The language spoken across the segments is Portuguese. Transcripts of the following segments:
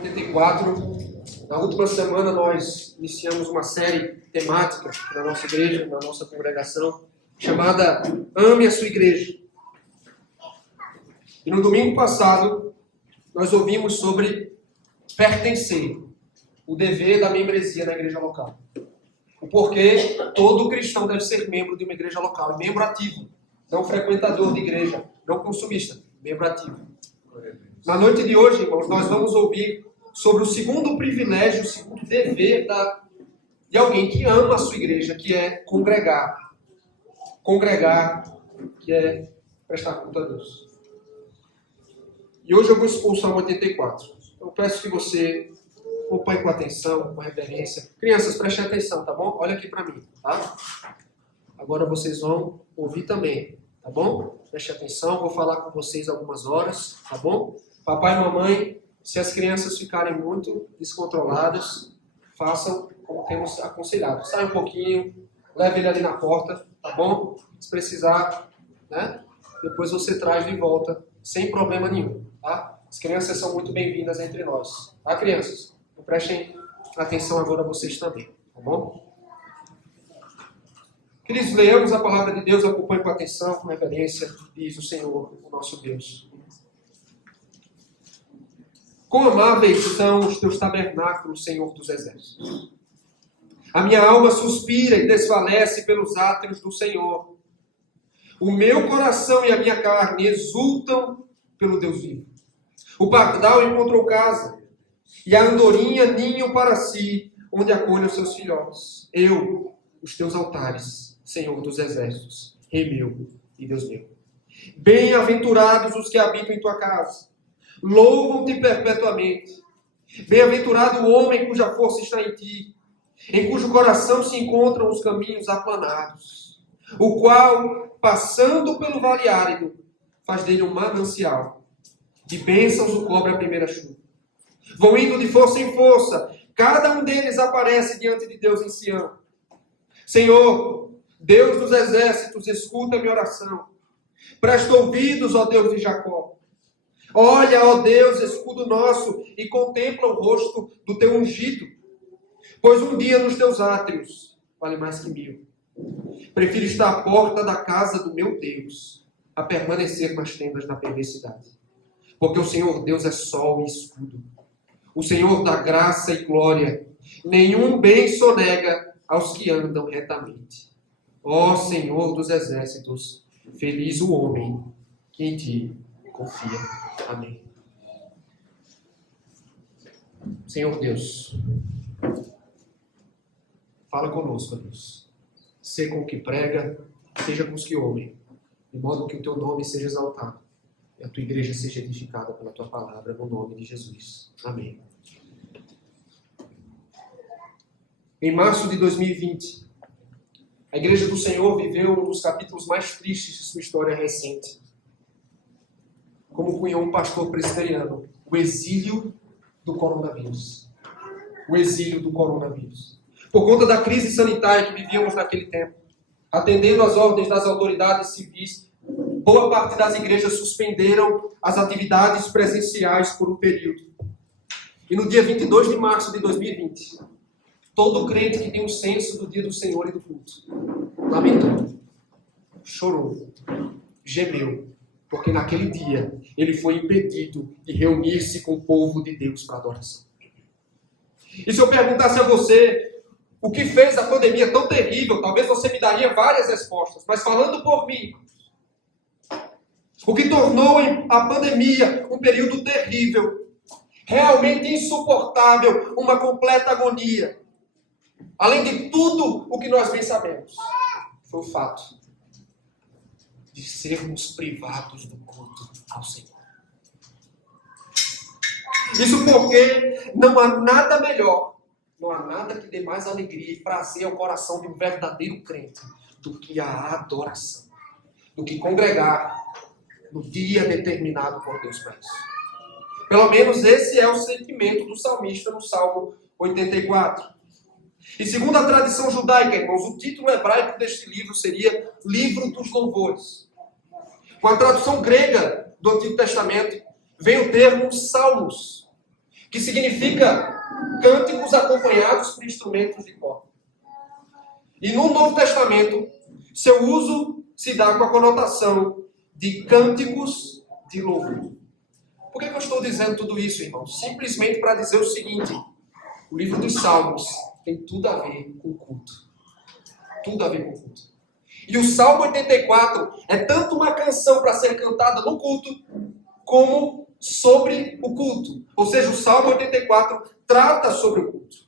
84. Na última semana nós iniciamos uma série temática na nossa igreja, na nossa congregação, chamada Ame a Sua Igreja. E no domingo passado nós ouvimos sobre pertencer, o dever da membresia na igreja local. O porquê todo cristão deve ser membro de uma igreja local, e membro ativo, não frequentador de igreja, não consumista, membro ativo. Na noite de hoje, irmãos, nós vamos ouvir sobre o segundo privilégio, o segundo dever de alguém que ama a sua igreja, que é congregar. Congregar, que é prestar conta a Deus. E hoje eu vou expor o Salmo 84. Eu peço que você acompanhe com atenção, com reverência. Crianças, prestem atenção, tá bom? Olha aqui para mim, tá? Agora vocês vão ouvir também, tá bom? Preste atenção, vou falar com vocês algumas horas, tá bom? Papai e mamãe, se as crianças ficarem muito descontroladas, façam como temos aconselhado. Sai um pouquinho, leve ele ali na porta, tá bom? Se precisar, né? Depois você traz de volta, sem problema nenhum, tá? As crianças são muito bem-vindas entre nós, tá, crianças? Então, prestem atenção agora vocês também, tá bom? Queridos, leamos a palavra de Deus, acompanhe com atenção, com reverência, diz o Senhor, o nosso Deus. Quão amáveis são os teus tabernáculos, Senhor dos exércitos. A minha alma suspira e desfalece pelos átrios do Senhor. O meu coração e a minha carne exultam pelo Deus vivo. O pardal encontrou casa, e a andorinha ninho para si, onde acolhe os seus filhotes. Eu, os teus altares, Senhor dos exércitos, Rei meu e Deus meu. Bem-aventurados os que habitam em tua casa. Louvam-te perpetuamente. Bem-aventurado o homem cuja força está em ti, em cujo coração se encontram os caminhos aplanados, o qual, passando pelo vale árido, faz dele um manancial. De bênçãos o cobre a primeira chuva. Vão indo de força em força, cada um deles aparece diante de Deus em Sião. Senhor, Deus dos exércitos, escuta a minha oração. Presta ouvidos, ó Deus de Jacó. Olha, ó Deus, escudo nosso, e contempla o rosto do teu ungido. Pois um dia nos teus átrios vale mais que 1000. Prefiro estar à porta da casa do meu Deus, a permanecer nas tendas da perversidade. Porque o Senhor Deus é sol e escudo. O Senhor dá graça e glória. Nenhum bem sonega aos que andam retamente. Ó Senhor dos exércitos, feliz o homem que em ti confia. Amém. Senhor Deus, fala conosco, Deus. Sê com o que prega, seja com os que ouvem, de modo que o teu nome seja exaltado e a tua igreja seja edificada pela tua palavra, no nome de Jesus. Amém. Em março de 2020, a Igreja do Senhor viveu um dos capítulos mais tristes de sua história recente. Como cunhou um pastor presbiteriano, o exílio do coronavírus. O exílio do coronavírus. Por conta da crise sanitária que vivíamos naquele tempo, atendendo às ordens das autoridades civis, boa parte das igrejas suspenderam as atividades presenciais por um período. E no dia 22 de março de 2020, todo crente que tem um senso do dia do Senhor e do culto lamentou, chorou, gemeu, porque naquele dia ele foi impedido de reunir-se com o povo de Deus para adoração. E se eu perguntasse a você o que fez a pandemia tão terrível, talvez você me daria várias respostas, mas falando por mim, o que tornou a pandemia um período terrível, realmente insuportável, uma completa agonia, além de tudo o que nós bem sabemos, foi o fato de sermos privados do culto ao Senhor. Isso porque não há nada melhor, não há nada que dê mais alegria e prazer ao coração de um verdadeiro crente do que a adoração, do que congregar no dia determinado por Deus para isso. Pelo menos esse é o sentimento do salmista no Salmo 84. E segundo a tradição judaica, irmãos, o título hebraico deste livro seria Livro dos Louvores. Com a tradução grega do Antigo Testamento, vem o termo Salmos, que significa cânticos acompanhados por instrumentos de corda. E no Novo Testamento, seu uso se dá com a conotação de cânticos de louvor. Por que eu estou dizendo tudo isso, irmãos? Simplesmente para dizer o seguinte: o livro dos Salmos tem tudo a ver com o culto. Tudo a ver com o culto. E o Salmo 84 é tanto uma canção para ser cantada no culto, como sobre o culto. Ou seja, o Salmo 84 trata sobre o culto.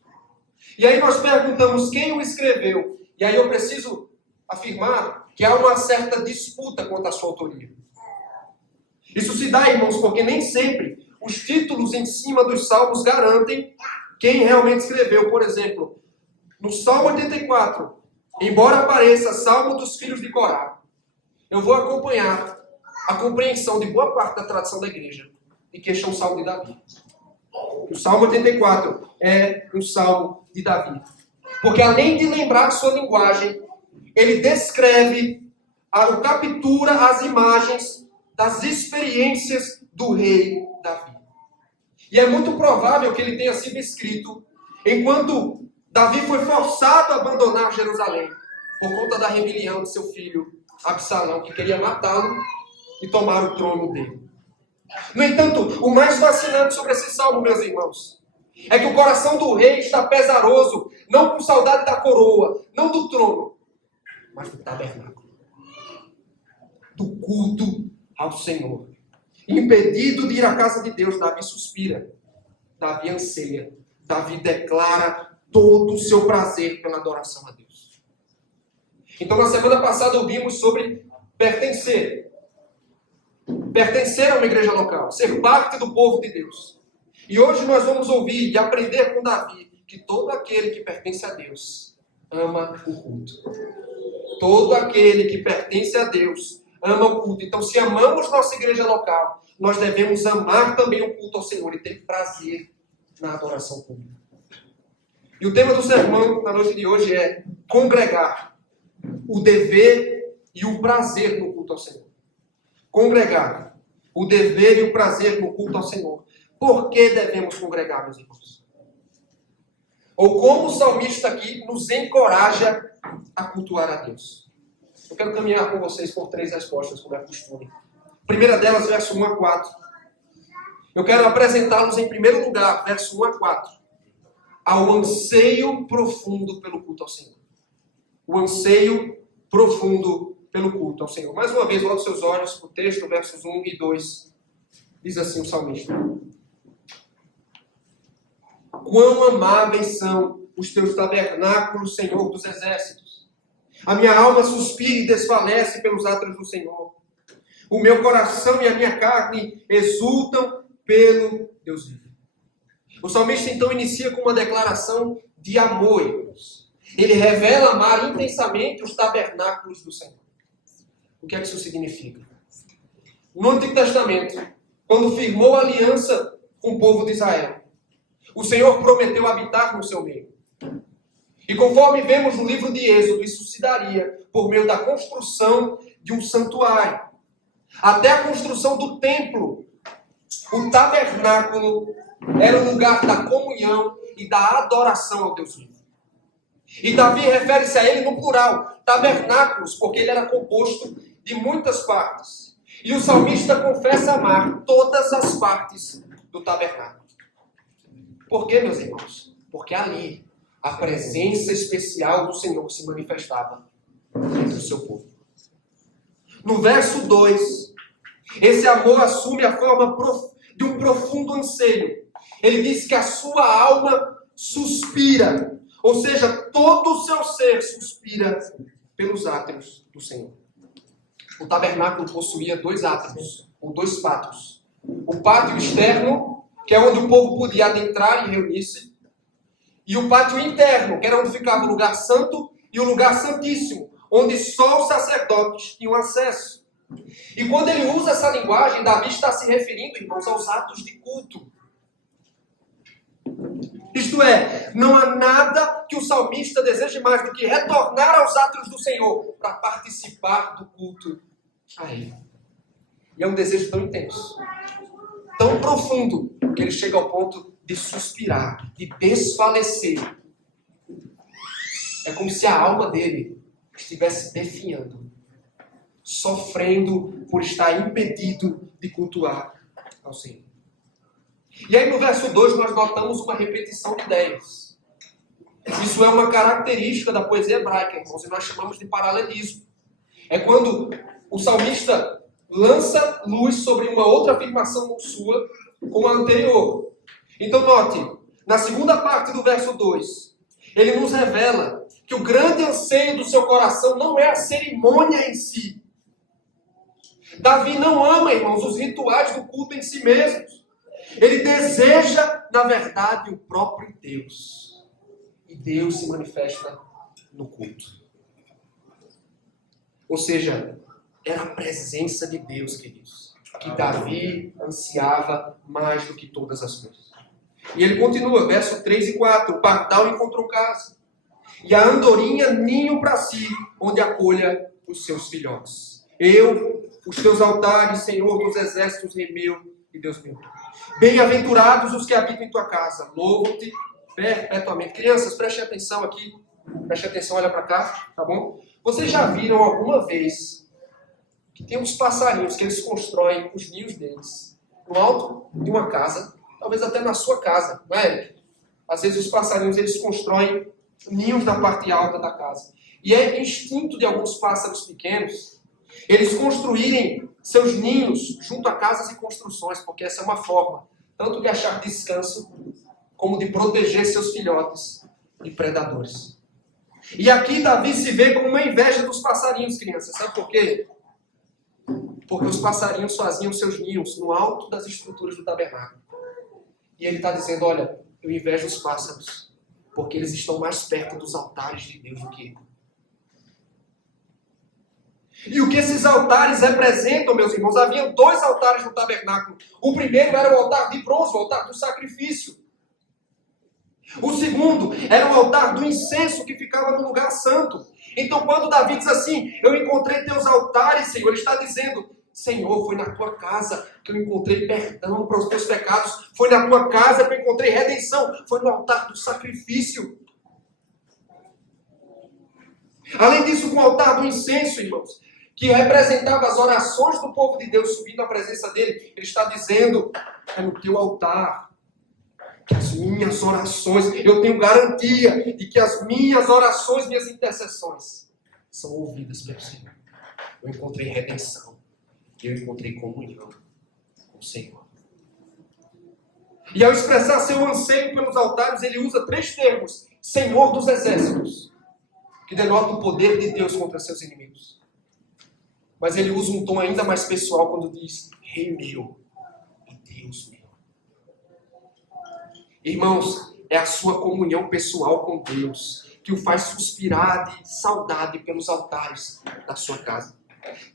E aí nós perguntamos quem o escreveu. E aí eu preciso afirmar que há uma certa disputa quanto à sua autoria. Isso se dá, irmãos, porque nem sempre os títulos em cima dos salmos garantem quem realmente escreveu. Por exemplo, no Salmo 84, embora apareça Salmo dos Filhos de Corá, eu vou acompanhar a compreensão de boa parte da tradição da igreja de que este é um Salmo de Davi. O Salmo 84 é um Salmo de Davi. Porque além de lembrar sua linguagem, ele descreve, ou captura as imagens das experiências do rei Davi. E é muito provável que ele tenha sido escrito enquanto Davi foi forçado a abandonar Jerusalém por conta da rebelião de seu filho Absalão, que queria matá-lo e tomar o trono dele. No entanto, o mais fascinante sobre esse salmo, meus irmãos, é que o coração do rei está pesaroso, não com saudade da coroa, não do trono, mas do tabernáculo, do culto ao Senhor. Impedido de ir à casa de Deus, Davi suspira, Davi anseia, Davi declara todo o seu prazer pela adoração a Deus. Então, na semana passada ouvimos sobre pertencer a uma igreja local, ser parte do povo de Deus. E hoje nós vamos ouvir e aprender com Davi que todo aquele que pertence a Deus ama o culto. Todo aquele que pertence a Deus ama o culto. Então, se amamos nossa igreja local, nós devemos amar também o culto ao Senhor e ter prazer na adoração pública. E o tema do sermão na noite de hoje é congregar, o dever e o prazer no culto ao Senhor. Congregar, o dever e o prazer no culto ao Senhor. Por que devemos congregar, meus irmãos? Ou como o salmista aqui nos encoraja a cultuar a Deus? Eu quero caminhar com vocês por 3 respostas, como é costume. A primeira delas, verso 1 a 4. Eu quero apresentá-los em primeiro lugar, verso 1 a 4, ao anseio profundo pelo culto ao Senhor. O anseio profundo pelo culto ao Senhor. Mais uma vez, volte seus olhos para o texto, versos 1 e 2. Diz assim o salmista: quão amáveis são os teus tabernáculos, Senhor dos exércitos. A minha alma suspira e desfalece pelos atos do Senhor. O meu coração e a minha carne exultam pelo Deus vivo. O salmista então inicia com uma declaração de amor, irmãos. Ele revela amar intensamente os tabernáculos do Senhor. O que é que isso significa? No Antigo Testamento, quando firmou a aliança com o povo de Israel, o Senhor prometeu habitar no seu meio. E conforme vemos no livro de Êxodo, isso se daria por meio da construção de um santuário. Até a construção do templo, o tabernáculo era o lugar da comunhão e da adoração ao Deus vivo. E Davi refere-se a ele no plural, tabernáculos, porque ele era composto de muitas partes. E o salmista confessa amar todas as partes do tabernáculo. Por quê, meus irmãos? Porque ali a presença especial do Senhor se manifestava entre o seu povo. No verso 2, esse amor assume a forma de um profundo anseio. Ele diz que a sua alma suspira, ou seja, todo o seu ser suspira pelos átrios do Senhor. O tabernáculo possuía 2 átrios, ou 2 pátios. O pátio externo, que é onde o povo podia adentrar e reunir-se, e o pátio interno, que era onde ficava o lugar santo e o lugar santíssimo, onde só os sacerdotes tinham acesso. E quando ele usa essa linguagem, Davi está se referindo, irmãos, aos atos de culto. Isto é, não há nada que o salmista deseje mais do que retornar aos atos do Senhor para participar do culto a Ele. E é um desejo tão intenso, tão profundo, que ele chega ao ponto de suspirar, de desfalecer. É como se a alma dele estivesse definhando, sofrendo por estar impedido de cultuar ao Senhor. E aí no verso 2 nós notamos uma repetição de ideias. Isso é uma característica da poesia hebraica, irmãos, e nós chamamos de paralelismo. É quando o salmista lança luz sobre uma outra afirmação sua, como a anterior. Então note, na segunda parte do verso 2, ele nos revela que o grande anseio do seu coração não é a cerimônia em si. Davi não ama, irmãos, os rituais do culto em si mesmos. Ele deseja, na verdade, o próprio Deus. E Deus se manifesta no culto. Ou seja, era a presença de Deus, queridos, que Davi ansiava mais do que todas as coisas. E ele continua, verso 3 e 4. O pardal encontrou casa, e a andorinha ninho para si, onde acolha os seus filhotes. Eu, os teus altares, Senhor dos exércitos, Rei meu e Deus meu. Bem-aventurados os que habitam em tua casa, louvam-te perpetuamente. Crianças, prestem atenção aqui. Prestem atenção, olha para cá, tá bom? Vocês já viram alguma vez que tem uns passarinhos que eles constroem os ninhos deles no alto de uma casa, talvez até na sua casa, não é? Às vezes os passarinhos eles constroem ninhos na parte alta da casa. E é instinto de alguns pássaros pequenos eles construírem seus ninhos junto a casas e construções, porque essa é uma forma tanto de achar descanso como de proteger seus filhotes de predadores. E aqui Davi se vê com uma inveja dos passarinhos, crianças. Sabe por quê? Porque os passarinhos faziam seus ninhos no alto das estruturas do tabernáculo. E ele está dizendo, olha, eu invejo os pássaros, porque eles estão mais perto dos altares de Deus do que eu. E o que esses altares representam, meus irmãos? Havia 2 altares no tabernáculo. O primeiro era o altar de bronze, o altar do sacrifício. O segundo era o altar do incenso que ficava no lugar santo. Então quando Davi diz assim, eu encontrei teus altares, Senhor, ele está dizendo, Senhor, foi na tua casa que eu encontrei perdão para os teus pecados. Foi na tua casa que eu encontrei redenção. Foi no altar do sacrifício. Além disso, com o altar do incenso, irmãos, que representava as orações do povo de Deus subindo à presença dele, ele está dizendo, é no teu altar que as minhas orações, eu tenho garantia de que as minhas orações, minhas intercessões são ouvidas pelo Senhor. Eu encontrei redenção, eu encontrei comunhão com o Senhor. E ao expressar seu anseio pelos altares, ele usa 3 termos, Senhor dos exércitos, que denota o poder de Deus contra seus inimigos. Mas ele usa um tom ainda mais pessoal quando diz, Rei meu e Deus meu. Irmãos, é a sua comunhão pessoal com Deus que o faz suspirar de saudade pelos altares da sua casa.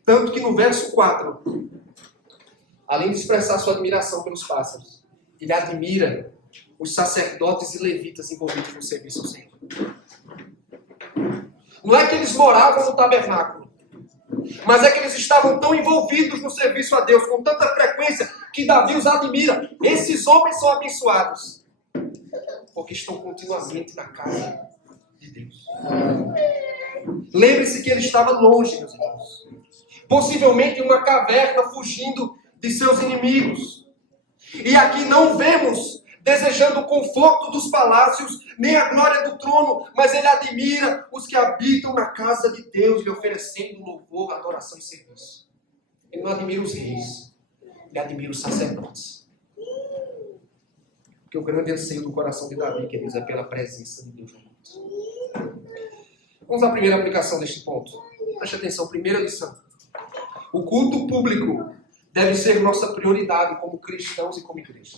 Tanto que no verso 4, além de expressar sua admiração pelos pássaros, ele admira os sacerdotes e levitas envolvidos no serviço ao Senhor. Não é que eles moravam no tabernáculo, mas é que eles estavam tão envolvidos no serviço a Deus, com tanta frequência, que Davi os admira. Esses homens são abençoados, porque estão continuamente na casa de Deus. Lembre-se que ele estava longe, meus irmãos. Possivelmente em uma caverna, fugindo de seus inimigos. E aqui não vemos desejando o conforto dos palácios, nem a glória do trono, mas ele admira os que habitam na casa de Deus, lhe oferecendo louvor, adoração e serviço. Ele não admira os reis, ele admira os sacerdotes. Porque o grande anseio do coração de Davi, queridos, é pela presença de Deus no mundo. Vamos à primeira aplicação deste ponto. Preste atenção, primeira lição. O culto público deve ser nossa prioridade como cristãos e como igreja.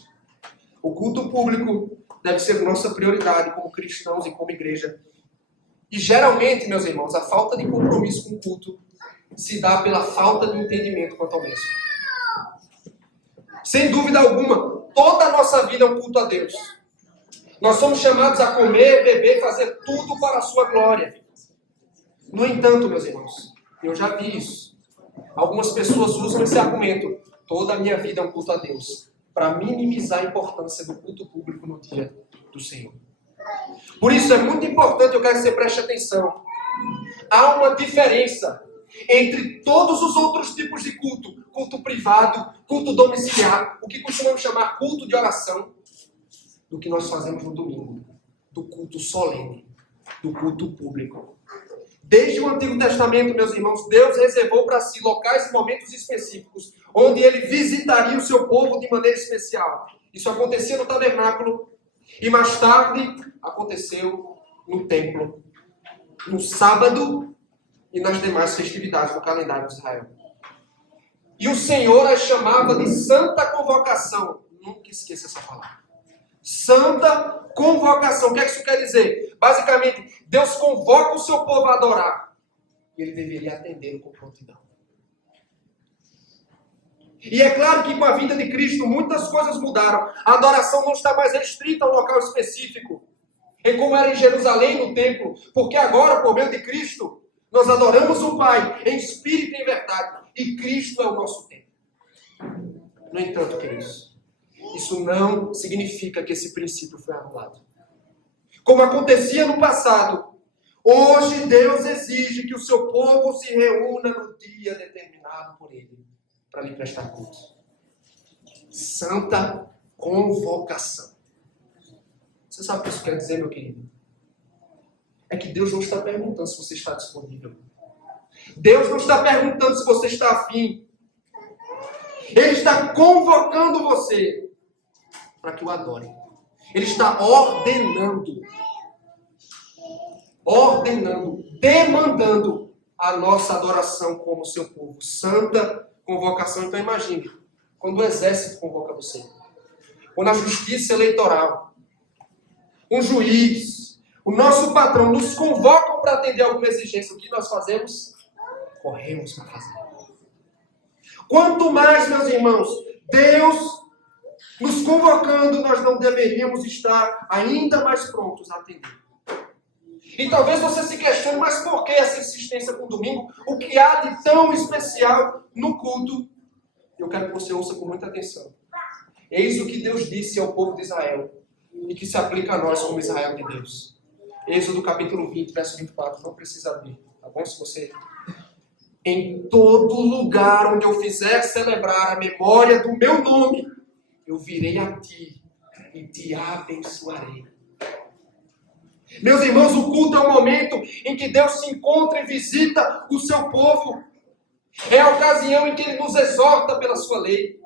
O culto público deve ser nossa prioridade como cristãos e como igreja. E geralmente, meus irmãos, a falta de compromisso com o culto se dá pela falta de entendimento quanto ao mesmo. Sem dúvida alguma, toda a nossa vida é um culto a Deus. Nós somos chamados a comer, beber, fazer tudo para a sua glória. No entanto, meus irmãos, eu já vi isso. Algumas pessoas usam esse argumento. Toda a minha vida é um culto a Deus. para minimizar a importância do culto público no dia do Senhor. Por isso é muito importante, eu quero que você preste atenção. Há uma diferença entre todos os outros tipos de culto. Culto privado, culto domiciliar, o que costumamos chamar culto de oração, do que nós fazemos no domingo. Do culto solene, do culto público. Desde o Antigo Testamento, meus irmãos, Deus reservou para si locais e momentos específicos, onde Ele visitaria o seu povo de maneira especial. Isso acontecia no tabernáculo, e mais tarde aconteceu no templo, no sábado e nas demais festividades do calendário de Israel. E o Senhor as chamava de santa convocação. Nunca esqueça essa palavra. Santa convocação. O que é que isso quer dizer? Basicamente, Deus convoca o seu povo a adorar. E Ele deveria atendê-lo com prontidão. E é claro que com a vinda de Cristo muitas coisas mudaram. A adoração não está mais restrita a um local específico. É como era em Jerusalém, no templo. Porque agora, por meio de Cristo, nós adoramos o Pai em espírito e em verdade. E Cristo é o nosso templo. No entanto, queridos, isso não significa que esse princípio foi anulado. Como acontecia no passado, hoje Deus exige que o seu povo se reúna no dia determinado por Ele, para lhe prestar culto. Santa convocação. Você sabe o que isso quer dizer, meu querido? É que Deus não está perguntando se você está disponível. Deus não está perguntando se você está afim. Ele está convocando você para que o adore. Ele está ordenando, demandando a nossa adoração como seu povo. Santa convocação. Então imagine, quando o exército convoca você, quando a justiça eleitoral, um juiz, o nosso patrão nos convocam para atender alguma exigência, o que nós fazemos? Corremos para fazer. Quanto mais, meus irmãos, Deus nos convocando, nós não deveríamos estar ainda mais prontos a atender. E talvez você se questione, mas por que essa insistência com o domingo? O que há de tão especial no culto? Eu quero que você ouça com muita atenção. Eis o que Deus disse ao povo de Israel, e que se aplica a nós como Israel de Deus. Êxodo capítulo 20, verso 24, não precisa abrir, tá bom? Se você... Em todo lugar onde eu fizer celebrar a memória do meu nome, eu virei a ti e te abençoarei. Meus irmãos, o culto é o momento em que Deus se encontra e visita o seu povo. É a ocasião em que Ele nos exorta pela sua lei.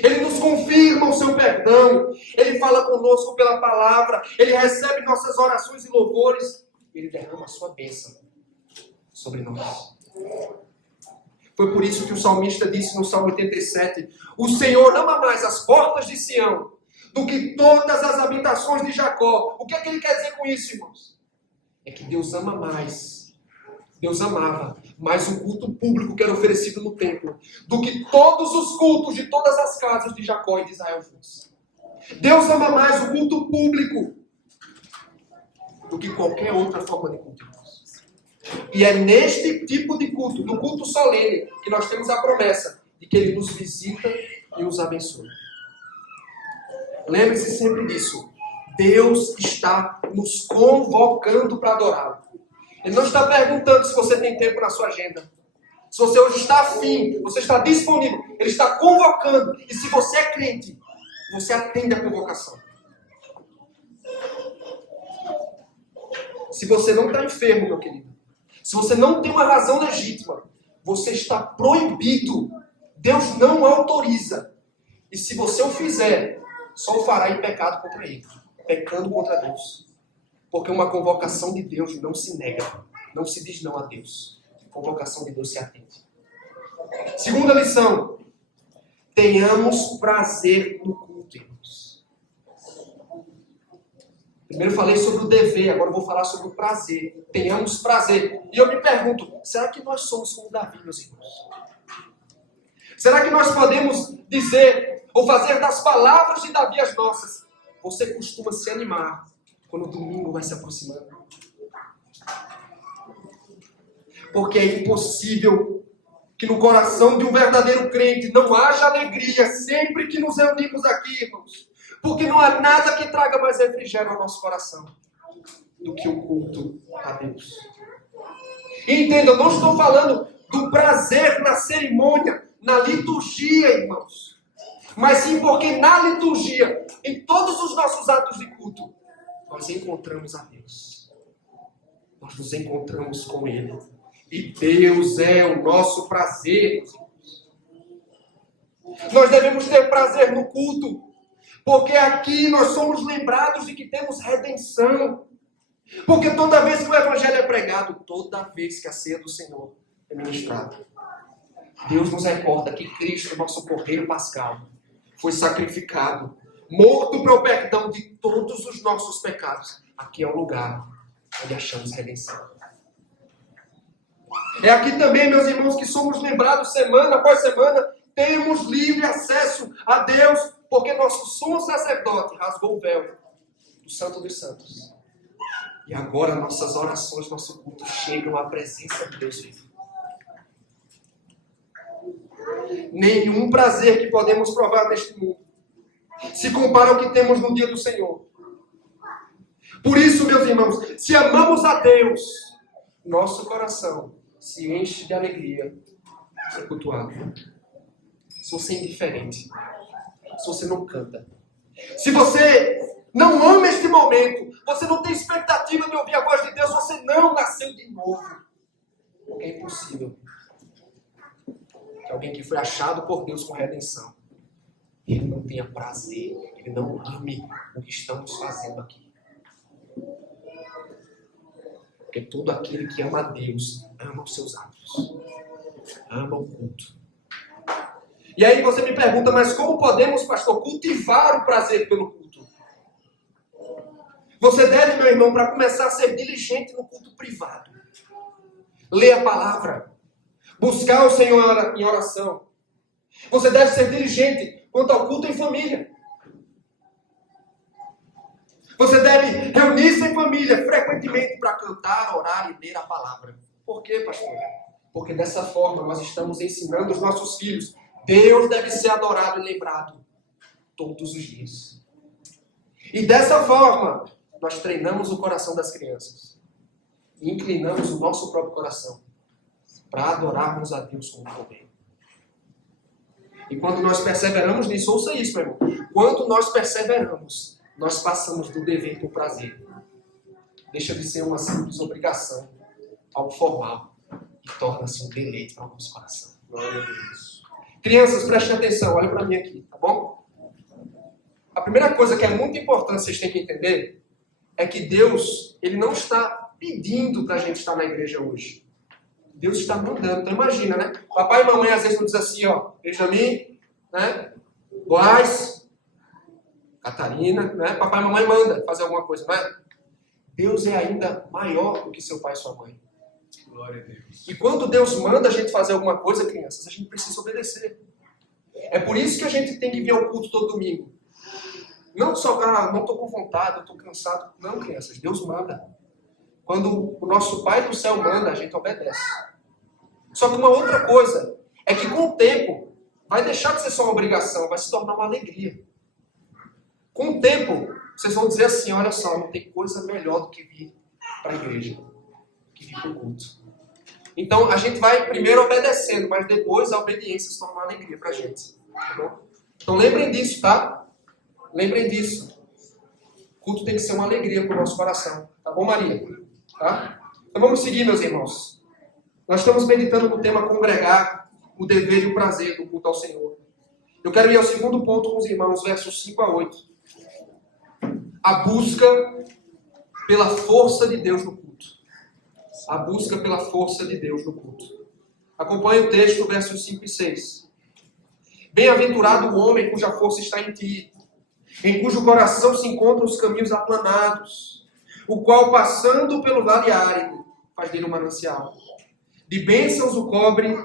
Ele nos confirma o seu perdão. Ele fala conosco pela palavra. Ele recebe nossas orações e louvores. Ele derrama a sua bênção sobre nós. Foi por isso que o salmista disse no Salmo 87, o Senhor ama mais as portas de Sião do que todas as habitações de Jacó. O que é que ele quer dizer com isso, irmãos? É que Deus ama mais. Deus amava mais o culto público que era oferecido no templo do que todos os cultos de todas as casas de Jacó e de Israel juntos. Deus ama mais o culto público do que qualquer outra forma de culto. E é neste tipo de culto, no culto solene, que nós temos a promessa de que Ele nos visita e nos abençoa. Lembre-se sempre disso. Deus está nos convocando para adorá-lo. Ele não está perguntando se você tem tempo na sua agenda. Se você hoje está afim, você está disponível. Ele está convocando. E se você é crente, você atende a convocação. Se você não está enfermo, meu querido, se você não tem uma razão legítima, você está proibido. Deus não autoriza. E se você o fizer, só o fará em pecado contra Ele. Pecando contra Deus. Porque uma convocação de Deus não se nega. Não se diz não a Deus. A convocação de Deus se atende. Segunda lição. Tenhamos prazer no culto, irmãos. Primeiro eu falei sobre o dever, agora eu vou falar sobre o prazer. Tenhamos prazer. E eu me pergunto, será que nós somos como Davi, meus irmãos? Será que nós podemos dizer, ou fazer das palavras de Davi as nossas? Você costuma se animar quando o domingo vai se aproximando. Porque é impossível que no coração de um verdadeiro crente não haja alegria sempre que nos reunimos aqui, irmãos. Porque não há nada que traga mais refrigério ao nosso coração do que o culto a Deus. E entenda, eu não estou falando do prazer na cerimônia, na liturgia, irmãos. Mas sim porque na liturgia, em todos os nossos atos de culto, nós encontramos a Deus. Nós nos encontramos com Ele. E Deus é o nosso prazer, meus irmãos. Nós devemos ter prazer no culto, porque aqui nós somos lembrados de que temos redenção. Porque toda vez que o Evangelho é pregado, toda vez que a ceia do Senhor é ministrada, Deus nos recorda que Cristo, nosso Cordeiro Pascal, foi sacrificado, morto para o perdão de todos os nossos pecados. Aqui é o lugar onde achamos redenção. É aqui também, meus irmãos, que somos lembrados semana após semana, temos livre acesso a Deus, porque nosso sumo sacerdote rasgou o véu do Santo dos Santos. E agora nossas orações, nosso culto chegam à presença de Deus vivo. Nenhum prazer que podemos provar neste mundo se compara ao que temos no dia do Senhor. Por isso, meus irmãos, se amamos a Deus, nosso coração se enche de alegria ser cultuado. Se você é indiferente, se você não canta, se você não ama este momento, você não tem expectativa de ouvir a voz de Deus, você não nasceu de novo. Porque é impossível que alguém que foi achado por Deus com redenção, ele não tenha prazer, ele não ame o que estamos fazendo aqui. Porque todo aquele que ama a Deus, ama os seus atos, ama o culto. E aí você me pergunta, mas como podemos, pastor, cultivar o prazer pelo culto? Você deve, meu irmão, para começar a ser diligente no culto privado. Ler a palavra. Buscar o Senhor em oração. Você deve ser diligente quanto ao culto em família. Você deve reunir-se em família frequentemente para cantar, orar e ler a palavra. Por quê, pastor? Porque dessa forma nós estamos ensinando os nossos filhos. Deus deve ser adorado e lembrado todos os dias. E dessa forma, nós treinamos o coração das crianças. E inclinamos o nosso próprio coração para adorarmos a Deus como convém. E quando nós perseveramos nisso, ouça isso, meu irmão. Quando nós perseveramos, nós passamos do dever para o prazer. Deixa de ser uma simples obrigação, algo formal, e torna-se um deleite para o nosso coração. Glória a Deus. Crianças, prestem atenção, olha para mim aqui, tá bom? A primeira coisa que é muito importante, vocês têm que entender, é que Deus, Ele não está pedindo para a gente estar na igreja hoje. Deus está mandando. Então imagina, né? Papai e mamãe às vezes não dizem assim, ó, Benjamin, né? Boaz, Catarina, né? Papai e mamãe manda fazer alguma coisa, não é? Deus é ainda maior do que seu pai e sua mãe. Glória a Deus. E quando Deus manda a gente fazer alguma coisa, crianças, a gente precisa obedecer. É por isso que a gente tem que vir ao culto todo domingo. Não só, não estou com vontade, eu estou cansado. Não, crianças, Deus manda. Quando o nosso Pai do céu manda, a gente obedece. Só que uma outra coisa é que com o tempo vai deixar de ser só uma obrigação, vai se tornar uma alegria. Com o tempo, vocês vão dizer assim, olha só, não tem coisa melhor do que vir para a igreja, que vir para o culto. Então, a gente vai primeiro obedecendo, mas depois a obediência se torna uma alegria para a gente. Tá bom? Então, lembrem disso, tá? Lembrem disso. O culto tem que ser uma alegria para o nosso coração. Tá bom, Maria? Tá? Então, vamos seguir, meus irmãos. Nós estamos meditando no tema congregar, o dever e o prazer do culto ao Senhor. Eu quero ir ao segundo ponto com os irmãos, versos 5 a 8. A busca pela força de Deus no culto. A busca pela força de Deus no culto. Acompanhe o texto, versos 5 e 6. Bem-aventurado o homem cuja força está em ti, em cujo coração se encontram os caminhos aplanados, o qual, passando pelo vale árido, faz dele um manancial. De bênçãos o cobre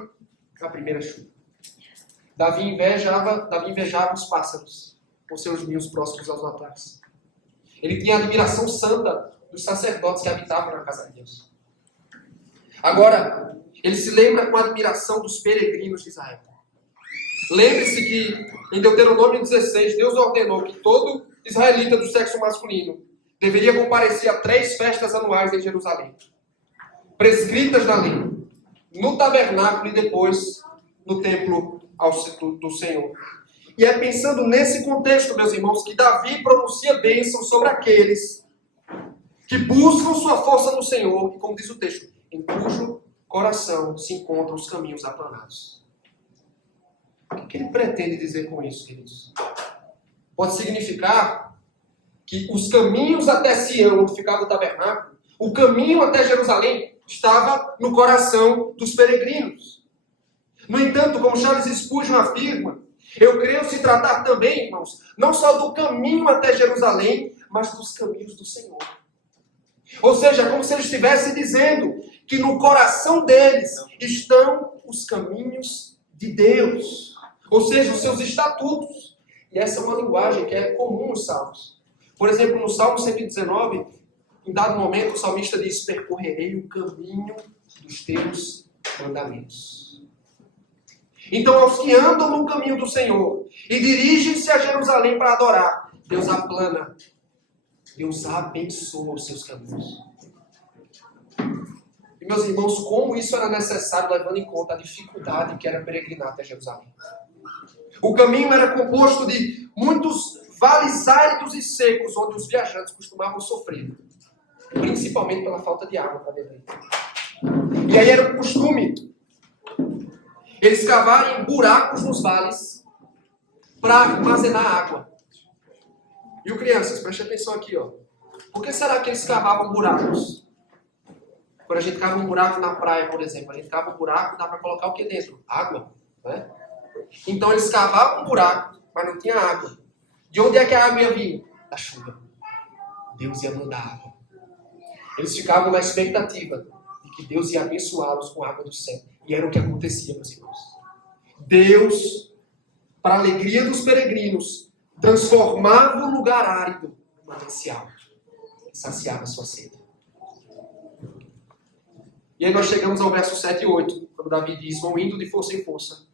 a primeira chuva. Davi invejava os pássaros, com seus ninhos próximos aos altares. Ele tinha a admiração santa dos sacerdotes que habitavam na casa de Deus. Agora, Ele se lembra com admiração dos peregrinos de Israel. Lembre-se que em Deuteronômio 16, Deus ordenou que todo israelita do sexo masculino deveria comparecer a 3 festas anuais em Jerusalém, prescritas na lei, no tabernáculo e depois no templo do Senhor. E é pensando nesse contexto, meus irmãos, que Davi pronuncia bênção sobre aqueles que buscam sua força no Senhor, e como diz o texto, em cujo coração se encontram os caminhos aplanados. O que ele pretende dizer com isso, queridos? Pode significar que os caminhos até Sião, onde ficava o tabernáculo, o caminho até Jerusalém, estava no coração dos peregrinos. No entanto, como Charles Spurgeon afirma, eu creio se tratar também, irmãos, não só do caminho até Jerusalém, mas dos caminhos do Senhor. Ou seja, como se ele estivesse dizendo que no coração deles estão os caminhos de Deus. Ou seja, os seus estatutos. E essa é uma linguagem que é comum nos Salmos. Por exemplo, no Salmo 119, em dado momento, o salmista diz: percorrerei o caminho dos teus mandamentos. Então, aos que andam no caminho do Senhor e dirigem-se a Jerusalém para adorar, Deus aplana, Deus abençoa os seus caminhos. E, meus irmãos, como isso era necessário, levando em conta a dificuldade que era peregrinar até Jerusalém. O caminho era composto de muitos vales áridos e secos, onde os viajantes costumavam sofrer, principalmente pela falta de água para beber. E aí era um costume eles cavarem buracos nos vales para armazenar água. E crianças, preste atenção aqui, ó. Por que será que eles cavavam buracos? Quando a gente cava um buraco na praia, por exemplo, a gente cava um buraco, dá para colocar o que dentro? Água, né? Então eles cavavam um buraco, mas não tinha água. De onde é que a água ia vir? Da chuva. Deus ia mandar água. Eles ficavam na expectativa de que Deus ia abençoá-los com água do céu. E era o que acontecia, meus irmãos. Deus, para a alegria dos peregrinos, transformava o lugar árido em manancial. Saciava a sua sede. E aí nós chegamos ao verso 7 e 8, quando Davi diz: vão indo de força em força.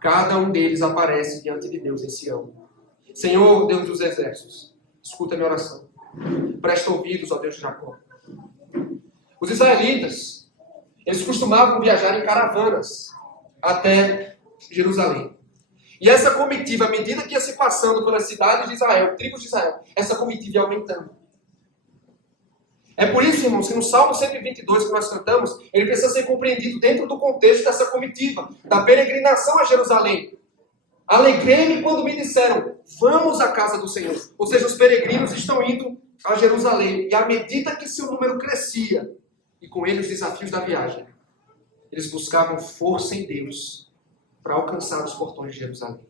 Cada um deles aparece diante de Deus em Sião. Senhor, Deus dos exércitos, escuta a minha oração. Presta ouvidos, ó Deus de Jacó. Os israelitas, eles costumavam viajar em caravanas até Jerusalém. E essa comitiva, à medida que ia se passando pelas cidades de Israel, tribos de Israel, essa comitiva ia aumentando. É por isso, irmãos, que no Salmo 122 que nós cantamos, ele precisa ser compreendido dentro do contexto dessa comitiva, da peregrinação a Jerusalém. Alegrei-me quando me disseram: vamos à casa do Senhor. Ou seja, os peregrinos estão indo a Jerusalém. E à medida que seu número crescia, e com ele os desafios da viagem, eles buscavam força em Deus para alcançar os portões de Jerusalém.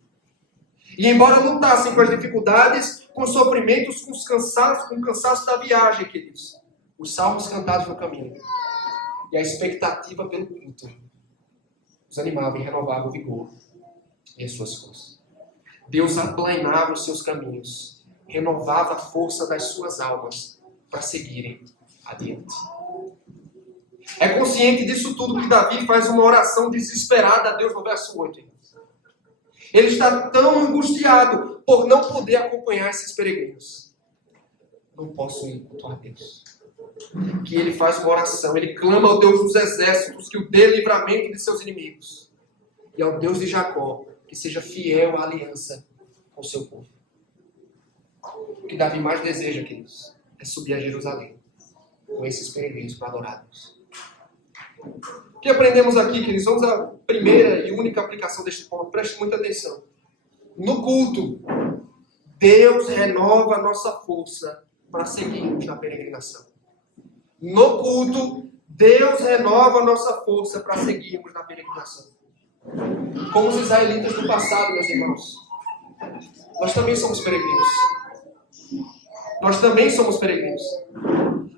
E embora lutassem com as dificuldades, com os sofrimentos, com o cansaço da viagem, queridos, os salmos cantados no caminho e a expectativa pelo culto os animava e renovava o vigor e as suas forças. Deus aplanava os seus caminhos, renovava a força das suas almas para seguirem adiante. É consciente disso tudo que Davi faz uma oração desesperada a Deus no verso 8. Ele está tão angustiado por não poder acompanhar esses peregrinos. Não posso ir cultuar a Deus. Que ele faz uma oração, ele clama ao Deus dos exércitos que o dê livramento de seus inimigos. E ao Deus de Jacó, que seja fiel à aliança com o seu povo. O que Davi mais deseja, queridos, é subir a Jerusalém com esses peregrinos para adorar a Deus. O que aprendemos aqui, queridos? Vamos à primeira e única aplicação deste ponto. Preste muita atenção. No culto, Deus renova a nossa força para seguirmos na peregrinação. No culto, Deus renova a nossa força para seguirmos na peregrinação. Como os israelitas do passado, meus irmãos, nós também somos peregrinos. Nós também somos peregrinos.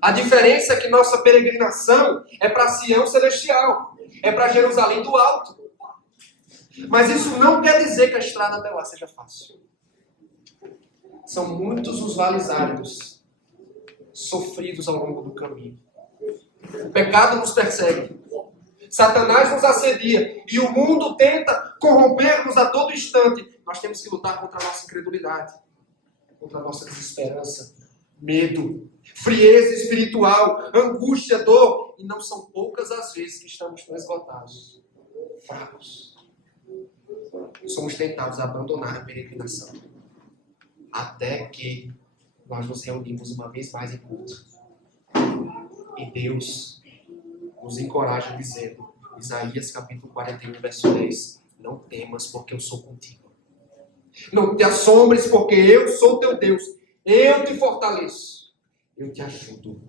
A diferença é que nossa peregrinação é para Sião celestial, é para Jerusalém do alto. Mas isso não quer dizer que a estrada até lá seja fácil. São muitos os vales áridos sofridos ao longo do caminho. O pecado nos persegue. Satanás nos assedia e o mundo tenta corromper-nos a todo instante. Nós temos que lutar contra a nossa incredulidade, contra a nossa desesperança, medo, frieza espiritual, angústia, dor. E não são poucas as vezes que estamos tão esgotados, fracos. Somos tentados a abandonar a peregrinação. Até que nós nos reunimos uma vez mais em culto. E Deus nos encoraja dizendo, Isaías capítulo 41, verso 10, não temas porque eu sou contigo. Não te assombres porque eu sou teu Deus. Eu te fortaleço. Eu te ajudo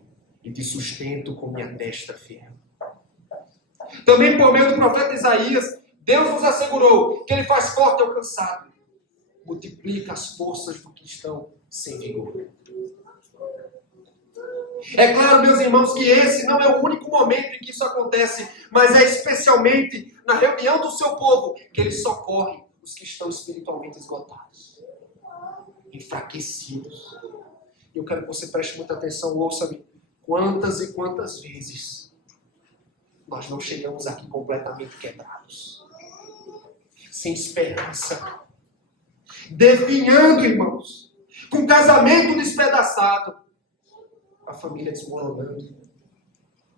e te sustento com minha destra firme. Também por meio do profeta Isaías, Deus nos assegurou que Ele faz forte ao cansado. Multiplica as forças do que estão sem vigor. É claro, meus irmãos, que esse não é o único momento em que isso acontece, mas é especialmente na reunião do seu povo que Ele socorre os que estão espiritualmente esgotados, enfraquecidos. E eu quero que você preste muita atenção, ouça-me. Quantas e quantas vezes nós não chegamos aqui completamente quebrados, sem esperança, definhando, irmãos, com casamento despedaçado, a família desmoronando,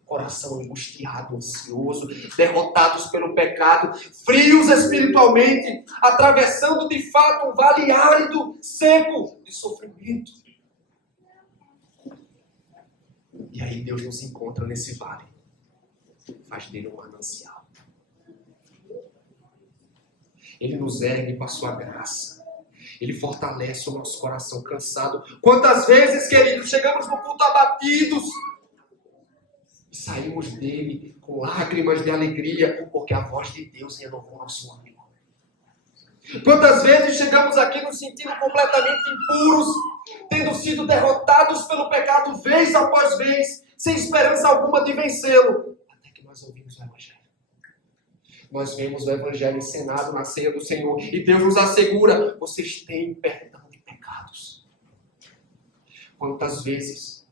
coração angustiado, ansioso, derrotados pelo pecado, frios espiritualmente, atravessando de fato um vale árido, seco de sofrimento. E aí Deus nos encontra nesse vale, faz dele um manancial. Ele nos ergue com a sua graça. Ele fortalece o nosso coração cansado. Quantas vezes, queridos, chegamos no culto abatidos e saímos dele com lágrimas de alegria, porque a voz de Deus renovou nosso ânimo. Quantas vezes chegamos aqui nos sentindo completamente impuros, tendo sido derrotados pelo pecado vez após vez, sem esperança alguma de vencê-lo, até que nós ouvimos o Evangelho. Nós vemos o Evangelho encenado na ceia do Senhor e Deus nos assegura, vocês têm perdão de pecados. Quantas vezes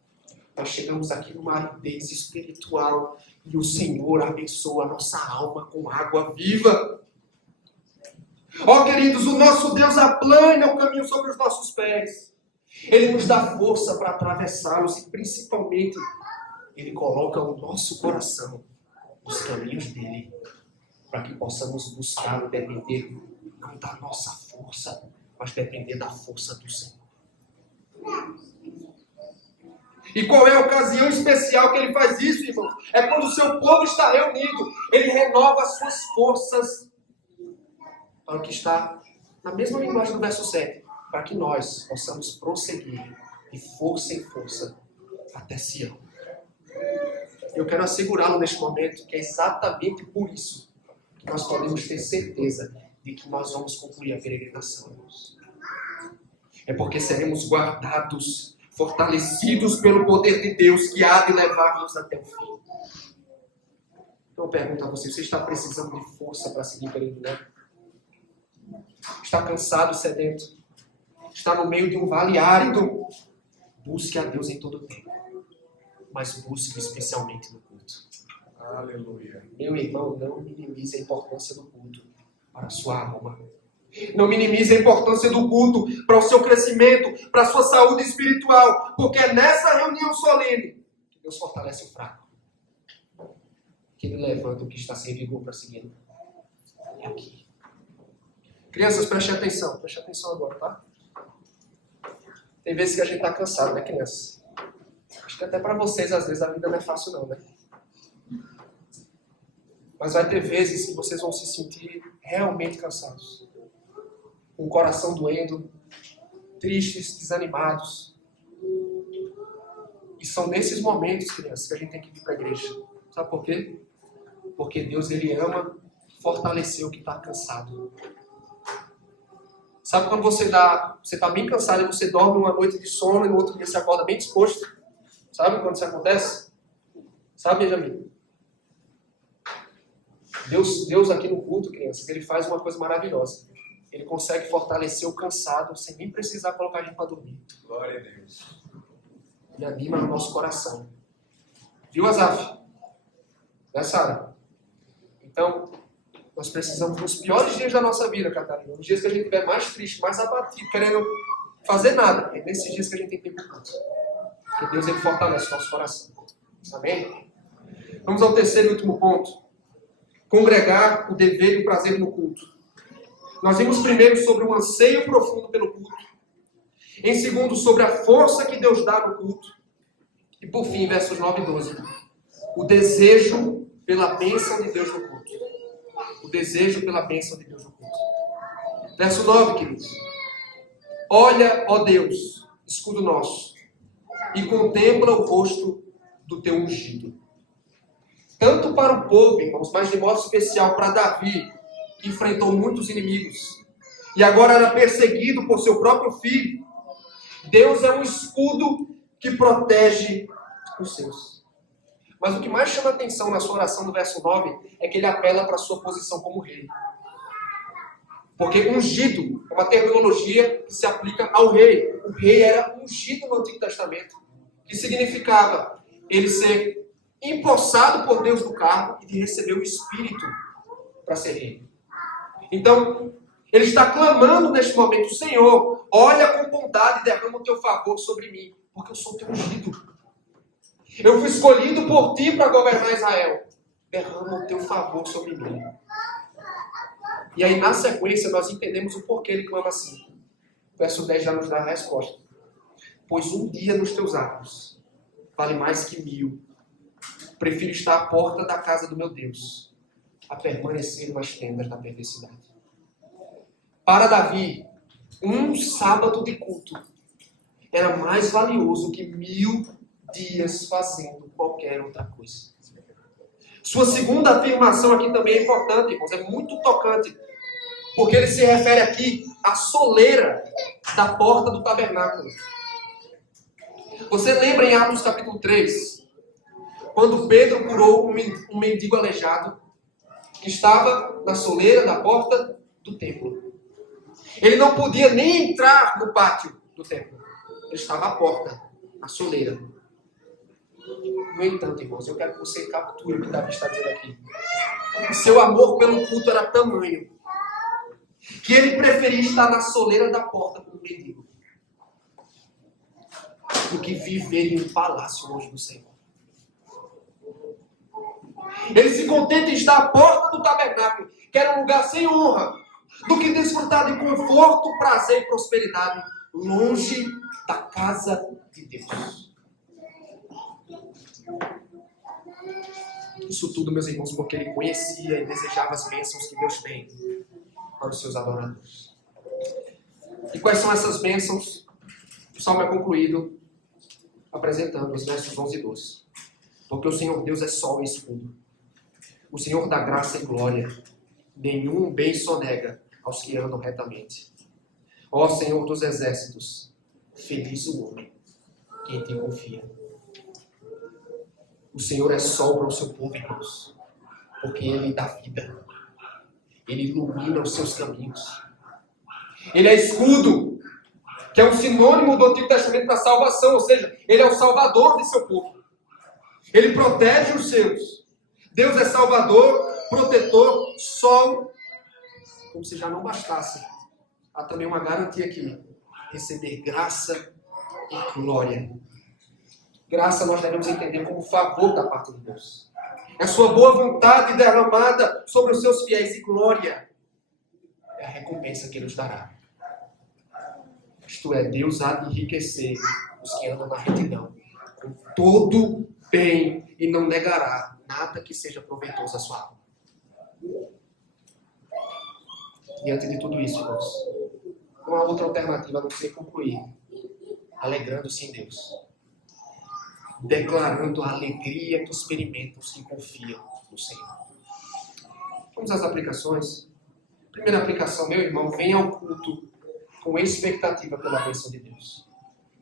nós chegamos aqui numa aridez espiritual e o Senhor abençoa a nossa alma com água viva. Ó, queridos, o nosso Deus aplana o caminho sobre os nossos pés. Ele nos dá força para atravessá-los e principalmente Ele coloca o nosso coração nos caminhos dele, para que possamos buscá-lo, depender não da nossa força, mas depender da força do Senhor. E qual é a ocasião especial que Ele faz isso, irmãos? É quando o seu povo está reunido. Ele renova as suas forças. Para o que está na mesma linguagem do verso 7. Para que nós possamos prosseguir de força em força até Sião. Eu quero assegurá-lo neste momento que é exatamente por isso que nós podemos ter certeza de que nós vamos concluir a peregrinação. É porque seremos guardados, fortalecidos pelo poder de Deus que há de levar-nos até o fim. Então eu pergunto a você, você está precisando de força para seguir peregrinando? Está cansado, sedento? Está no meio de um vale árido? Busque a Deus em todo o tempo, mas busque especialmente no culto. Aleluia. Meu irmão, não minimize a importância do culto para a sua alma. Não minimize a importância do culto para o seu crescimento, para a sua saúde espiritual, porque é nessa reunião solene que Deus fortalece o fraco, que Ele levanta o que está sem vigor para seguir. É aqui. Crianças, preste atenção agora, tá? Tem vezes que a gente está cansado, né, crianças? Acho que até para vocês, às vezes, a vida não é fácil não, né? Mas vai ter vezes que vocês vão se sentir realmente cansados. Com o coração doendo, tristes, desanimados. E são nesses momentos, crianças, que a gente tem que vir para a igreja. Sabe por quê? Porque Deus, Ele ama fortalecer o que está cansado. Sabe quando você está bem cansado e você dorme uma noite de sono e no outro dia você acorda bem disposto? Sabe quando isso acontece? Sabe, Benjamin? Deus aqui no culto, crianças, Ele faz uma coisa maravilhosa. Ele consegue fortalecer o cansado sem nem precisar colocar a gente para dormir. Glória a Deus. Ele anima no nosso coração. Viu, Azaf? Né, Sara? Então, nós precisamos, nos piores dias da nossa vida, Catarina, nos dias que a gente estiver mais triste, mais abatido, querendo fazer nada, é nesses dias que a gente tem tempo junto. Porque Deus, Ele fortalece o nosso coração. Amém? Vamos ao terceiro e último ponto. Congregar, o dever e o prazer no culto. Nós vimos primeiro sobre um anseio profundo pelo culto. Em segundo, sobre a força que Deus dá no culto. E por fim, versos 9 e 12. O desejo pela bênção de Deus no culto. O desejo pela bênção de Deus no culto. Verso 9, queridos. Olha, ó Deus, escudo nosso, e contempla o rosto do teu ungido. Tanto para o povo, irmãos, mas de modo especial para Davi, que enfrentou muitos inimigos, e agora era perseguido por seu próprio filho. Deus é um escudo que protege os seus. Mas o que mais chama a atenção na sua oração no verso 9 é que ele apela para a sua posição como rei. Porque ungido é uma terminologia que se aplica ao rei. O rei era ungido no Antigo Testamento, que significava ele ser empossado por Deus do cargo e de receber o Espírito para ser rei. Então, ele está clamando neste momento: Senhor, olha com bondade e derrama o teu favor sobre mim, porque eu sou teu ungido. Eu fui escolhido por ti para governar Israel. Derrama o teu favor sobre mim. E aí, na sequência, nós entendemos o porquê ele clama assim. O verso 10 já nos dá a resposta. Pois um dia nos teus atos vale mais que 1000. Prefiro estar à porta da casa do meu Deus a permanecer nas tendas da perversidade. Para Davi, um sábado de culto era mais valioso que 1000 dias fazendo qualquer outra coisa. Sua segunda afirmação aqui também é importante, irmãos, é muito tocante, porque ele se refere aqui à soleira da porta do tabernáculo. Você lembra em Atos capítulo 3, quando Pedro curou um mendigo aleijado que estava na soleira da porta do templo. Ele não podia nem entrar no pátio do templo. Ele estava à porta, na soleira. No entanto, irmãos, eu quero que você capture o que Davi está dizendo aqui. Seu amor pelo culto era tamanho que ele preferia estar na soleira da porta como mendigo do que viver em um palácio longe do Senhor. Ele se contenta em estar à porta do tabernáculo, que era um lugar sem honra, do que desfrutar de conforto, prazer e prosperidade longe da casa de Deus. Isso tudo, meus irmãos, porque ele conhecia e desejava as bênçãos que Deus tem para os seus adoradores. E quais são essas bênçãos? O salmo é concluído apresentando os versos 11 e 12. Porque o Senhor Deus é sol e escudo. O Senhor dá graça e glória. Nenhum bem sonega aos que andam retamente. Ó Senhor dos exércitos, feliz o homem que em ti confia. O Senhor é sol para o seu povo, irmãos, porque Ele dá vida. Ele ilumina os seus caminhos. Ele é escudo, que é um sinônimo do Antigo Testamento para salvação, ou seja, Ele é o salvador de seu povo. Ele protege os seus. Deus é salvador, protetor, sol. Como se já não bastasse, há também uma garantia aqui: receber graça e glória. Graça nós devemos entender como favor da parte de Deus. É a sua boa vontade derramada sobre os seus fiéis, e glória é a recompensa que Ele nos dará. Isto é, Deus há de enriquecer os que andam na retidão com todo bem e não negará nada que seja proveitoso à sua alma. Diante de tudo isso, irmãos, não há outra alternativa a não ser concluir alegrando-se em Deus, declarando a alegria que experimentam os que confiam no Senhor. Vamos às aplicações. Primeira aplicação, meu irmão, venha ao culto com expectativa pela bênção de Deus.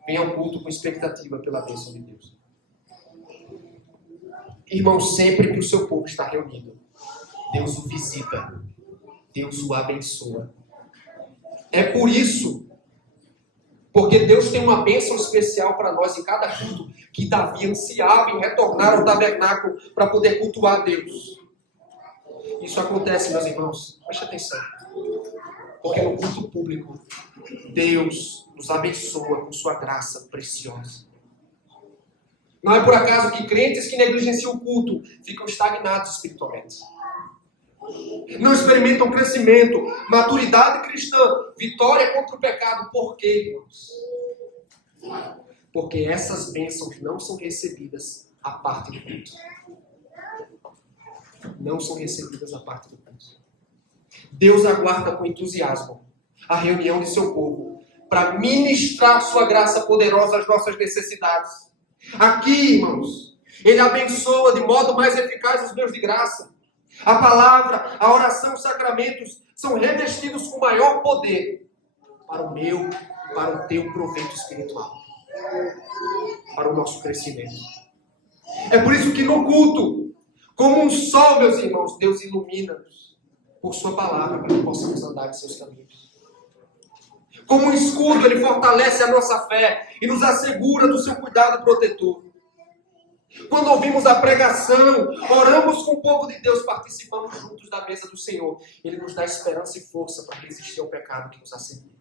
Venha ao culto com expectativa pela bênção de Deus. Irmão, sempre que o seu povo está reunido, Deus o visita, Deus o abençoa. É por isso, porque Deus tem uma bênção especial para nós em cada culto, que Davi ansiava em retornar ao tabernáculo para poder cultuar a Deus. Isso acontece, meus irmãos, preste atenção. Porque no culto público, Deus nos abençoa com sua graça preciosa. Não é por acaso que crentes que negligenciam o culto ficam estagnados espiritualmente. Não experimentam crescimento, maturidade cristã, vitória contra o pecado. Por quê, irmãos? Porque essas bênçãos não são recebidas à parte do culto. Não são recebidas à parte do culto. Deus aguarda com entusiasmo a reunião de seu povo para ministrar sua graça poderosa às nossas necessidades. Aqui, irmãos, Ele abençoa de modo mais eficaz os meus de graça. A palavra, a oração, os sacramentos são revestidos com maior poder para o meu e para o teu proveito espiritual. Para o nosso crescimento. É por isso que no culto, como um sol, meus irmãos, Deus ilumina-nos por sua palavra para que possamos andar em seus caminhos. Como um escudo, Ele fortalece a nossa fé e nos assegura do seu cuidado protetor. Quando ouvimos a pregação, oramos com o povo de Deus, participamos juntos da mesa do Senhor. Ele nos dá esperança e força para resistir ao pecado que nos assedia.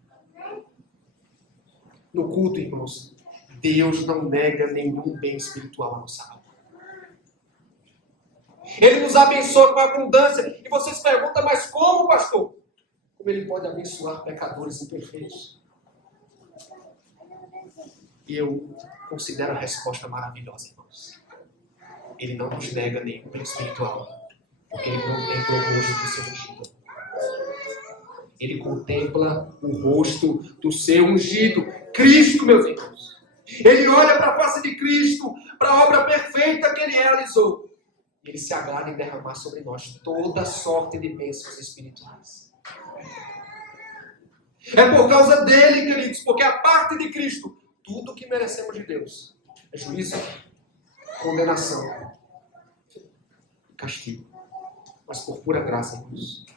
No culto, irmãos, Deus não nega nenhum bem espiritual à nossa alma. Ele nos abençoa com abundância. E vocês perguntam, mas como, pastor? Como Ele pode abençoar pecadores imperfeitos? E eu considero a resposta maravilhosa, irmãos. Ele não nos nega nenhum bem espiritual, porque Ele contempla o rosto do seu ungido. Ele contempla o rosto do seu ungido, Cristo, meus irmãos. Ele olha para a face de Cristo, para a obra perfeita que Ele realizou. E Ele se agrada em derramar sobre nós toda sorte de bênçãos espirituais. É por causa dele, queridos, porque a parte de Cristo, tudo o que merecemos de Deus é juízo, condenação e castigo. Mas por pura graça, irmãos,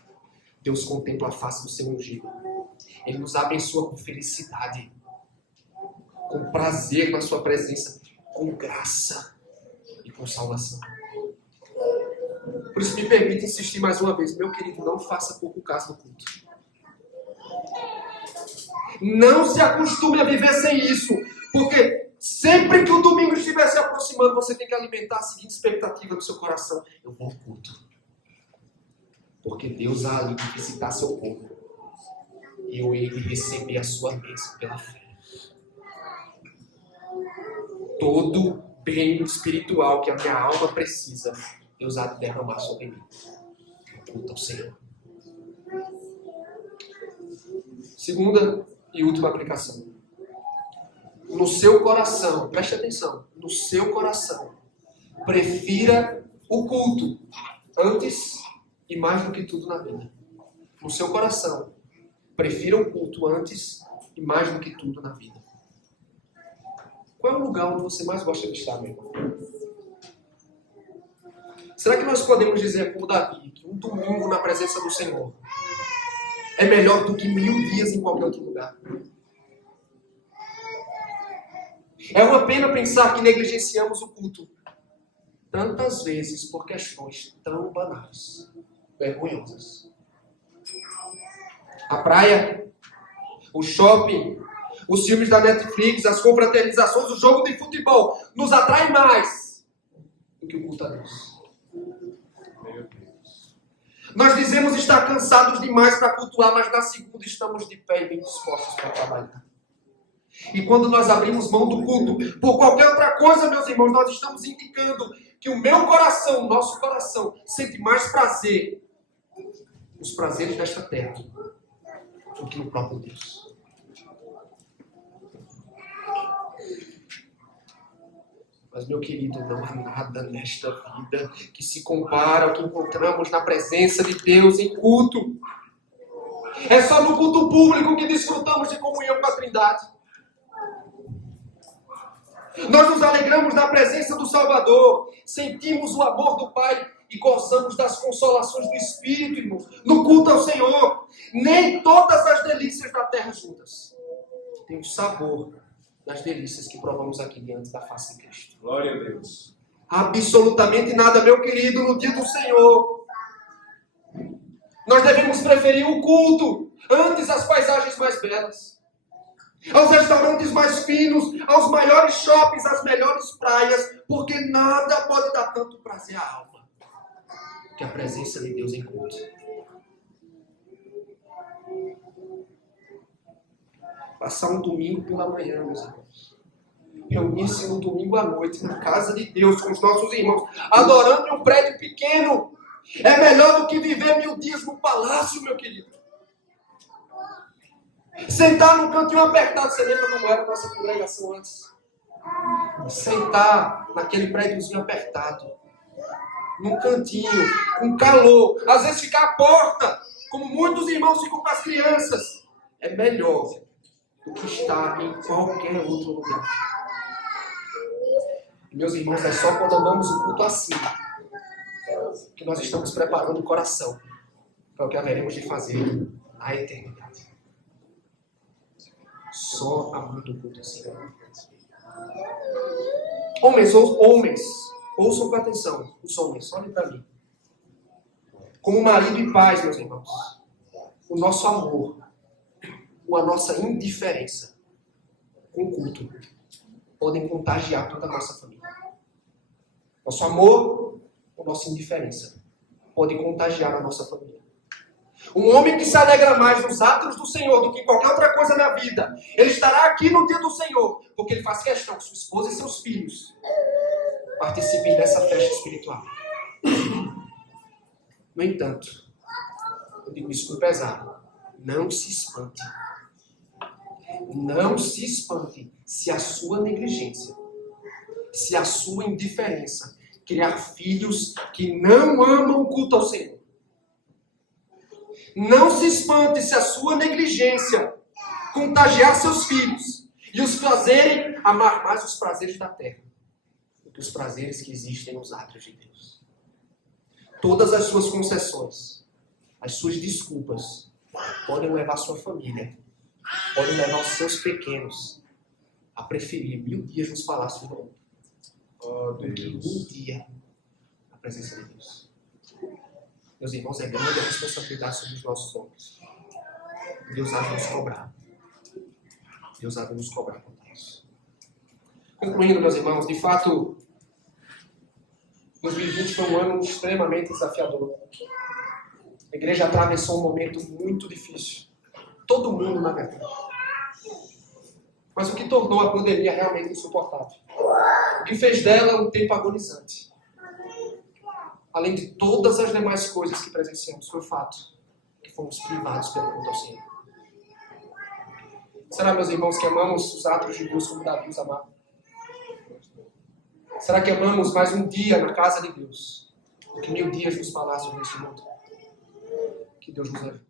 Deus contempla a face do seu ungido. Ele nos abençoa com felicidade, com prazer na sua presença, com graça e com salvação. Por isso me permite insistir mais uma vez, meu querido, não faça pouco caso do culto. Não se acostume a viver sem isso, porque sempre que o domingo estiver se aproximando, você tem que alimentar a seguinte expectativa no seu coração: eu vou ao culto, porque Deus há ali de visitar seu povo e eu hei de receber a sua bênção pela fé. Todo bem espiritual que a minha alma precisa, Deus há de derramar sobre mim. Culto ao Senhor. Segunda e última aplicação. No seu coração, preste atenção, no seu coração, prefira o culto antes e mais do que tudo na vida. No seu coração, prefira o culto antes e mais do que tudo na vida. Qual é o lugar onde você mais gosta de estar, meu irmão? Será que nós podemos dizer, como Davi, que um domingo na presença do Senhor é melhor do que 1000 dias em qualquer outro lugar? É uma pena pensar que negligenciamos o culto tantas vezes por questões tão banais, vergonhosas. A praia, o shopping, os filmes da Netflix, as confraternizações, o jogo de futebol nos atrai mais do que o culto a Deus. Nós dizemos estar cansados demais para cultuar, mas na segunda estamos de pé e bem dispostos para trabalhar. E quando nós abrimos mão do culto por qualquer outra coisa, meus irmãos, nós estamos indicando que o meu coração, o nosso coração, sente mais prazer nos prazeres desta terra do que no próprio Deus. Mas, meu querido, não há nada nesta vida que se compara ao que encontramos na presença de Deus em culto. É só no culto público que desfrutamos de comunhão com a Trindade. Nós nos alegramos na presença do Salvador, sentimos o amor do Pai e gozamos das consolações do Espírito, irmãos, no culto ao Senhor. Nem todas as delícias da terra juntas têm o sabor das delícias que provamos aqui diante da face de Cristo. Glória a Deus. Absolutamente nada, meu querido, no dia do Senhor. Nós devemos preferir o culto antes as paisagens mais belas, aos restaurantes mais finos, aos maiores shoppings, às melhores praias, porque nada pode dar tanto prazer à alma que a presença de Deus em culto. Passar um domingo pela manhã, meus irmãos. Reunir-se no domingo à noite na casa de Deus com os nossos irmãos, adorando em um prédio pequeno, é melhor do que viver 1000 dias no palácio, meu querido. Sentar num cantinho apertado, você lembra como era a nossa congregação antes? Sentar naquele prédiozinho apertado, num cantinho, com calor, às vezes ficar à porta, como muitos irmãos ficam com as crianças, é melhor do que estar em qualquer outro lugar. Meus irmãos, é só quando andamos o culto assim que nós estamos preparando o coração para o que haveremos de fazer na eternidade. Só amando o culto assim. Homens, ouçam com atenção. Os homens, olhem para mim. Como marido e pais, meus irmãos, o nosso amor, ou a nossa indiferença com o culto podem contagiar toda a nossa família. Nosso amor ou nossa indiferença pode contagiar a nossa família. Um homem que se alegra mais nos atos do Senhor do que qualquer outra coisa na vida, ele estará aqui no dia do Senhor, porque ele faz questão que sua esposa e seus filhos participem dessa festa espiritual. No entanto, eu digo isso com pesar, não se espante. Não se espante se a sua negligência, se a sua indiferença criar filhos que não amam o culto ao Senhor. Não se espante se a sua negligência contagiar seus filhos e os fazerem amar mais os prazeres da terra do que os prazeres que existem nos atos de Deus. Todas as suas concessões, as suas desculpas, podem levar sua família, podem levar os seus pequenos a preferir 1000 dias nos palácios do mundo do que um dia na presença de Deus. Meus irmãos, é grande a responsabilidade sobre os nossos ombros. Deus há de nos cobrar. Deus há de nos cobrar por isso. Concluindo, meus irmãos, de fato, 2020 foi um ano extremamente desafiador. A igreja atravessou um momento muito difícil. Todo mundo, na verdade. Mas o que tornou a pandemia realmente insuportável? O que fez dela um tempo agonizante? Além de todas as demais coisas que presenciamos, foi o fato que fomos privados pelo culto ao Senhor. Será, meus irmãos, que amamos os atos de Deus como Davi os amava? Será que amamos mais um dia na casa de Deus do que 1000 dias nos palácios deste mundo? Que Deus nos ajude.